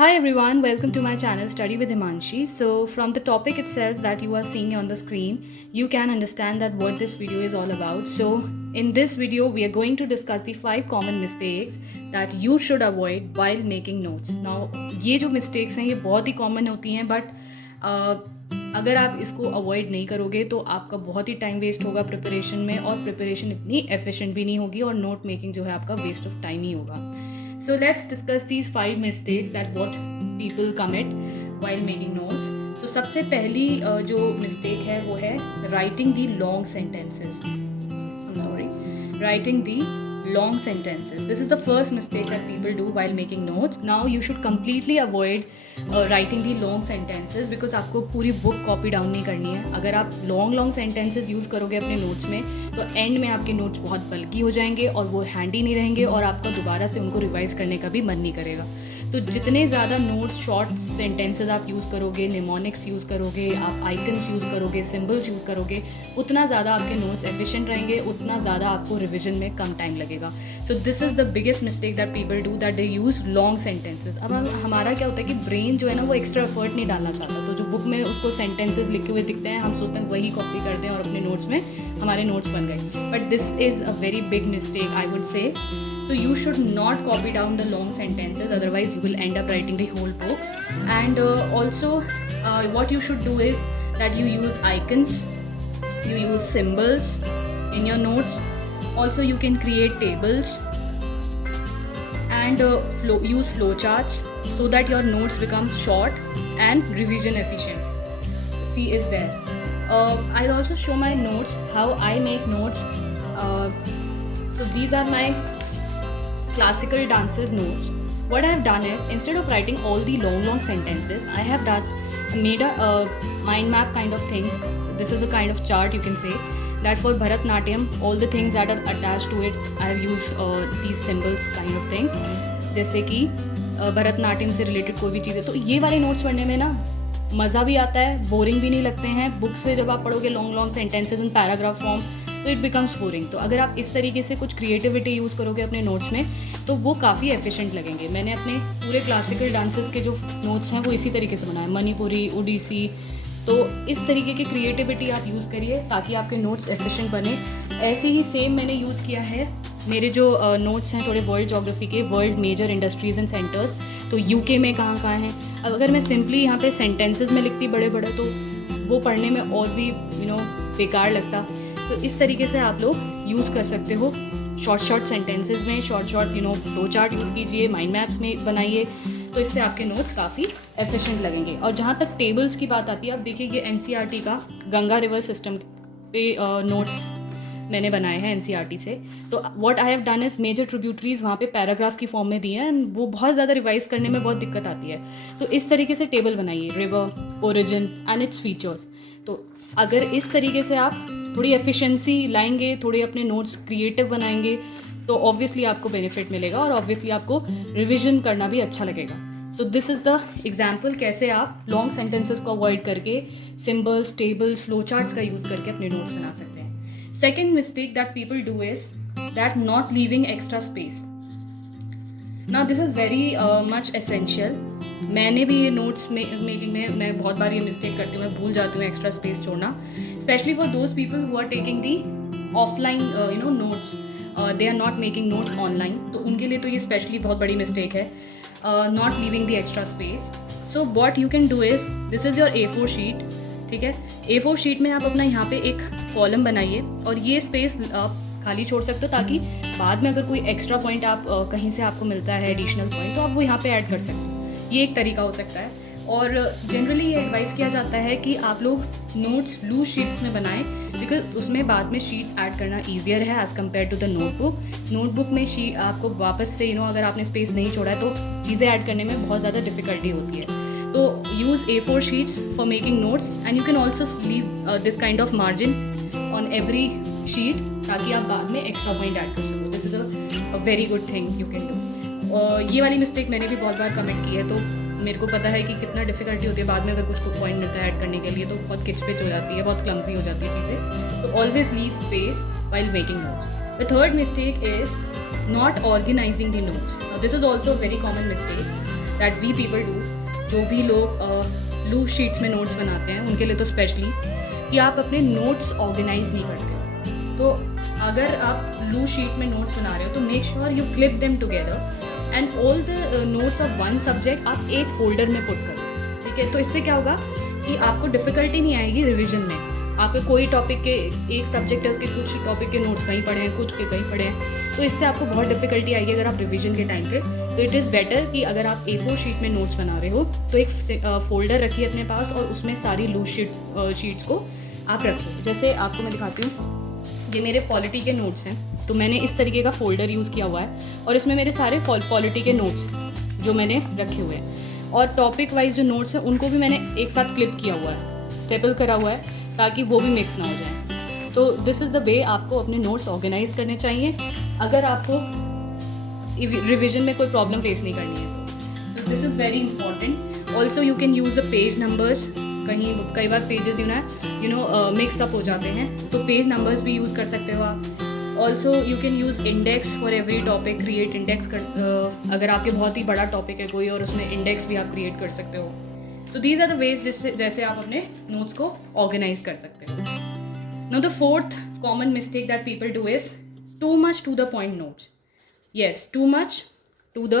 Hi everyone, welcome to my channel Study with Himanshi. So from the topic itself that you are seeing on the screen, you can understand that what this video is all about. So in this video, we are going to discuss the 5 common mistakes that you should avoid while making notes. Now ये जो mistakes हैं ये बहुत ही common होती हैं but अगर आप इसको अवॉइड नहीं करोगे तो आपका बहुत ही टाइम वेस्ट होगा प्रिपरेशन में और प्रिपरेशन इतनी एफिशिएंट भी नहीं होगी और नोट मेकिंग जो है आपका वेस्ट ऑफ टाइम ही होगा. So let's discuss these 5 mistakes that what people commit while making notes. So सबसे पहली जो mistake है वो है writing the long sentences. Writing the long sentences. This is the first mistake that people do while making notes. Now you should completely avoid writing the long sentences because आपको पूरी book copy down नहीं करनी है. अगर आप long sentences use करोगे अपने notes में तो end में आपके notes बहुत बल्कि हो जाएंगे और वो handy नहीं रहेंगे और आपका दोबारा से उनको revise करने का भी मन नहीं करेगा. तो जितने ज़्यादा नोट्स शॉर्ट सेंटेंसेस आप यूज़ करोगे, निमोनिक्स यूज़ करोगे, आप आइकन्स यूज़ करोगे, सिंबल्स यूज़ करोगे, उतना ज़्यादा आपके नोट्स एफिशिएंट रहेंगे, उतना ज़्यादा आपको रिवीजन में कम टाइम लगेगा. So this is the biggest mistake that people do, that they use long sentences. अब हमारा क्या होता है कि ब्रेन जो है ना वो एक्स्ट्रा एफर्ट नहीं डालना चाहता, तो जो बुक में उसको सेंटेंसेस लिखे हुए दिखते हैं हम सोचते हैं वही कॉपी करते हैं और अपने नोट्स में हमारे नोट्स बन गए. But this is a very big mistake I would say. So you should not copy down the long sentences, otherwise you will end up writing the whole book. And also what you should do is that you use icons, you use symbols in your notes. Also you can create tables and use flowcharts so that your notes become short and revision efficient. C is there. I'll also show my notes, how I make notes. So these are my classical dances notes. What I have done is, instead of writing all the long sentences, I have made a mind map kind of thing. This is a kind of chart, you can say, that for Bharatnatyam all the things that are attached to it, I have used these symbols kind of thing. जैसे कि भरतनाट्यम से related कोई भी चीज़ है तो ये वाले notes पढ़ने में ना मज़ा भी आता है, बोरिंग भी नहीं लगते हैं. बुक से जब आप पढ़ोगे long sentences in paragraph form तो इट बिकम्स बोरिंग. तो अगर आप इस तरीके से कुछ क्रिएटिविटी यूज़ करोगे अपने नोट्स में तो वो काफ़ी एफिशिएंट लगेंगे. मैंने अपने पूरे क्लासिकल डांसेस के जो नोट्स हैं वो इसी तरीके से बनाए, मणिपुरी, ओडिसी. तो इस तरीके की क्रिएटिविटी आप यूज़ करिए ताकि आपके नोट्स एफिशिएंट बने. ऐसे ही सेम मैंने यूज़ किया है मेरे जो नोट्स हैं थोड़े वर्ल्ड जोग्राफी के, world major industries and centres. तो यूके में कहाँ हैं. अब अगर मैं सिंपली यहाँ पे सेंटेंसेस में लिखती बड़े तो वो पढ़ने में और भी बेकार लगता. तो इस तरीके से आप लोग यूज़ कर सकते हो शॉर्ट सेंटेंसेस में, शॉर्ट फ्लो चार्ट यूज़ कीजिए, माइंड मैप्स में बनाइए. तो इससे आपके नोट्स काफ़ी एफिशिएंट लगेंगे. और जहाँ तक टेबल्स की बात आती है, आप देखिए ये एनसीईआरटी का गंगा रिवर सिस्टम पे नोट्स मैंने बनाए हैं एनसीईआरटी से. तो what I have done is major tributaries वहाँ पे पैराग्राफ की फॉर्म में दिए हैं एंड वो बहुत ज़्यादा रिवाइज करने में बहुत दिक्कत आती है. तो इस तरीके से टेबल बनाइए, river, origin and its features. तो अगर इस तरीके से आप थोड़ी एफिशिएंसी लाएंगे, थोड़े अपने नोट्स क्रिएटिव बनाएंगे तो ऑब्वियसली आपको बेनिफिट मिलेगा और ऑब्वियसली आपको रिविजन करना भी अच्छा लगेगा. So this is the example कैसे आप लॉन्ग सेंटेंसेस को अवॉइड करके सिम्बल्स, टेबल्स, फ्लो चार्ट्स का यूज़ करके अपने नोट्स बना सकते हैं. Second mistake that people do is that not leaving extra space. Now this is very much essential. मैंने भी ये नोट्स मेकिंग में मैं बहुत बार ये मिस्टेक करती हूँ, मैं भूल जाती हूँ एक्स्ट्रा स्पेस छोड़ना. Specially for those people who are taking the offline notes, they are not making notes online. तो उनके लिए तो ये स्पेशली बहुत बड़ी मिस्टेक है, not leaving the extra space. So what you can do is, this is your A4 sheet. ठीक है, A4 शीट में आप अपना यहाँ पे एक कॉलम बनाइए और ये स्पेस आप खाली छोड़ सकते हो ताकि बाद में अगर कोई एक्स्ट्रा पॉइंट आप कहीं से आपको मिलता है एडिशनल पॉइंट तो आप वो यहाँ पे ऐड कर सकते हो. ये एक तरीका हो सकता है. और जनरली ये एडवाइस किया जाता है कि आप लोग नोट्स लूज शीट्स में बनाएं बिकॉज उसमें बाद में शीट्स ऐड करना ईजियर है as compared to the notebook. Notebook में शीट आपको वापस से अगर आपने स्पेस नहीं छोड़ा है तो चीज़ें ऐड करने में बहुत ज़्यादा डिफ़िकल्टी होती है. तो use A4 sheets for making notes and you can also leave this kind of margin on every sheet ताकि आप बाद में एक्स्ट्रा पॉइंट ऐड कर सको. This is a very good thing you can do. ये वाली मिस्टेक मैंने भी बहुत बार कमेंट की है तो मेरे को पता है कि कितना डिफ़िकल्टी होती है बाद में अगर कुछ पॉइंट मिलता है ऐड करने के लिए तो बहुत किचपिच हो जाती है, बहुत क्लमजी हो जाती है चीज़ें. तो always leave space while making notes. The third mistake is not organising the notes. This is also very common mistake. That we people do, जो भी लोग लूज शीट्स में नोट्स बनाते हैं उनके लिए तो स्पेशली, कि आप अपने नोट्स ऑर्गेनाइज नहीं करते हो। तो अगर आप लूज शीट में नोट्स बना रहे हो तो make sure you clip them together and all the notes of one subject आप एक फोल्डर में पुट करो, ठीक है। तो इससे क्या होगा कि आपको डिफ़िकल्टी नहीं आएगी रिविजन में। आपके कोई टॉपिक के एक सब्जेक्ट है, उसके कुछ टॉपिक के नोट्स कहीं पढ़े हैं, कुछ के कहीं पढ़े हैं, तो इससे आपको बहुत डिफ़िकल्टी आएगी अगर आप रिवीजन के टाइम पे। तो इट इज़ बेटर कि अगर आप A4 शीट में नोट्स बना रहे हो तो एक फ़ोल्डर रखिए अपने पास और उसमें सारी लूज शीट्स को आप रखिए। जैसे आपको मैं दिखाती हूँ, ये मेरे पॉलिटी के नोट्स हैं, तो मैंने इस तरीके का फ़ोल्डर यूज़ किया हुआ है और इसमें मेरे सारे पॉलिटी के नोट्स जो मैंने रखे हुए हैं, और टॉपिक वाइज जो नोट्स हैं उनको भी मैंने एक साथ क्लिप किया हुआ है, स्टेपल करा हुआ है, ताकि वो भी मिक्स ना हो जाए। तो दिस इज़ द वे आपको अपने नोट्स ऑर्गेनाइज करने चाहिए अगर आपको रिविजन में कोई प्रॉब्लम फेस नहीं करनी है। तो this is very important. Also you can use the page numbers. कई बार पेजेस मिक्स अप हो जाते हैं, तो पेज नंबर्स भी यूज़ कर सकते हो आप। Also you can use index for every topic. Create index अगर आपके बहुत ही बड़ा टॉपिक है कोई और उसमें इंडेक्स भी आप क्रिएट कर सकते हो। So these are the ways जैसे आप अपने नोट्स को ऑर्गेनाइज कर सकते हो। Now the fourth common mistake that people do is too much to the point notes. Yes, too much to the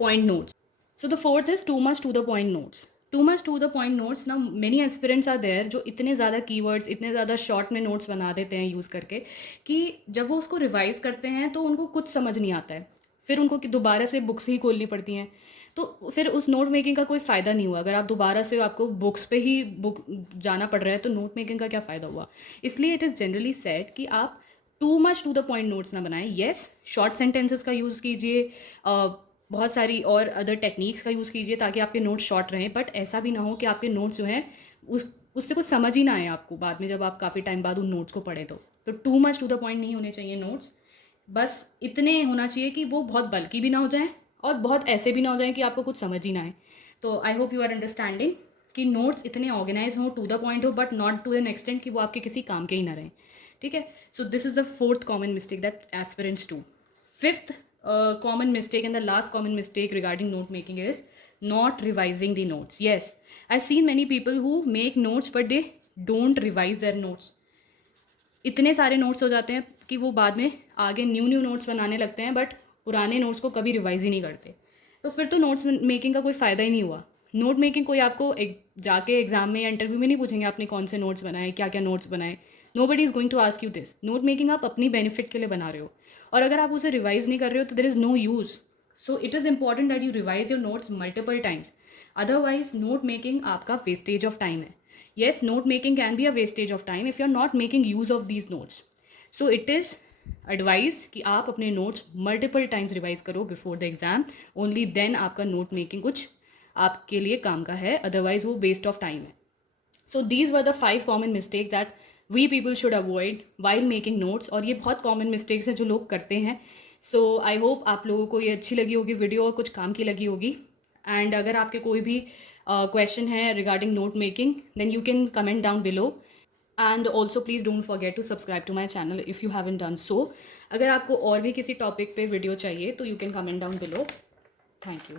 point notes. So the fourth is too much to the point notes. Too much to the point notes. ना many aspirants are there जो इतने ज़्यादा keywords, इतने ज़्यादा short में notes बना देते हैं यूज़ करके कि जब वो उसको रिवाइज करते हैं तो उनको कुछ समझ नहीं आता है, फिर उनको दोबारा से बुक्स ही खोलनी पड़ती हैं, तो फिर उस नोट मेकिंग का कोई फ़ायदा नहीं हुआ। अगर आप दोबारा से आपको बुक्स पे ही जाना पड़ रहा है तो नोट मेकिंग का क्या फ़ायदा हुआ। इसलिए इट इज़ जनरली सेड कि आप too much to the point notes ना बनाएं। येस, शॉर्ट सेंटेंसेस का यूज़ कीजिए, बहुत सारी और अदर टेक्निक्स का यूज़ कीजिए ताकि आपके नोट्स शॉर्ट रहें, बट ऐसा भी ना हो कि आपके नोट्स जो हैं उससे कुछ समझ ही ना आए आपको बाद में, जब आप काफ़ी टाइम बाद उन नोट्स को पढ़ें। तो too much to the point नहीं होने चाहिए नोट्स। बस इतने होना चाहिए कि वो बहुत बल्कि भी ना हो जाए और बहुत ऐसे भी ना हो जाए कि आपको कुछ समझ ही ना आए। तो I hope you are understanding कि नोट्स इतने ऑर्गेनाइज हो, टू द पॉइंट हो, but not to an extent कि वो आपके किसी काम के ही ना रहें, ठीक है। So this is the fourth common mistake that aspirants do. Fifth common mistake and the last common mistake regarding note making is not revising the notes. Yes, I've seen many people who make notes but they don't revise their notes. इतने सारे notes हो जाते हैं कि वो बाद में आगे न्यू नोट्स बनाने लगते हैं, बट पुराने नोट्स को कभी रिवाइज ही नहीं करते। तो फिर तो नोट्स मेकिंग का कोई फ़ायदा ही नहीं हुआ। नोट मेकिंग कोई आपको जाके एग्जाम में या इंटरव्यू में नहीं पूछेंगे आपने कौन से नोट्स बनाए, क्या क्या नोट्स बनाए। Nobody is going to ask you this. Note making आप अपनी बेनिफिट के लिए बना रहे हो, और अगर आप उसे रिवाइज नहीं कर रहे हो तो there is no use. So it is important that you revise your notes multiple times, otherwise note making आपका वेस्टेज ऑफ टाइम है। Yes, note making can be a wastage of time if you are not making use of these notes. So it is advice कि आप अपने notes multiple times revise करो before the exam, only then आपका note making कुछ आपके लिए काम का है, अदरवाइज वो वेस्ट ऑफ टाइम है। So these were the 5 common mistake that we people should avoid while making notes, और ये बहुत कॉमन मिस्टेक्स हैं जो लोग करते हैं। सो आई होप आप लोगों को ये अच्छी लगी होगी वीडियो और कुछ काम की लगी होगी। एंड अगर आपके कोई भी क्वेश्चन है regarding note making then you can comment down below, and also please don't forget to subscribe to my channel if you haven't done so. अगर आपको और भी किसी टॉपिक पे वीडियो चाहिए तो you can comment down below. Thank you.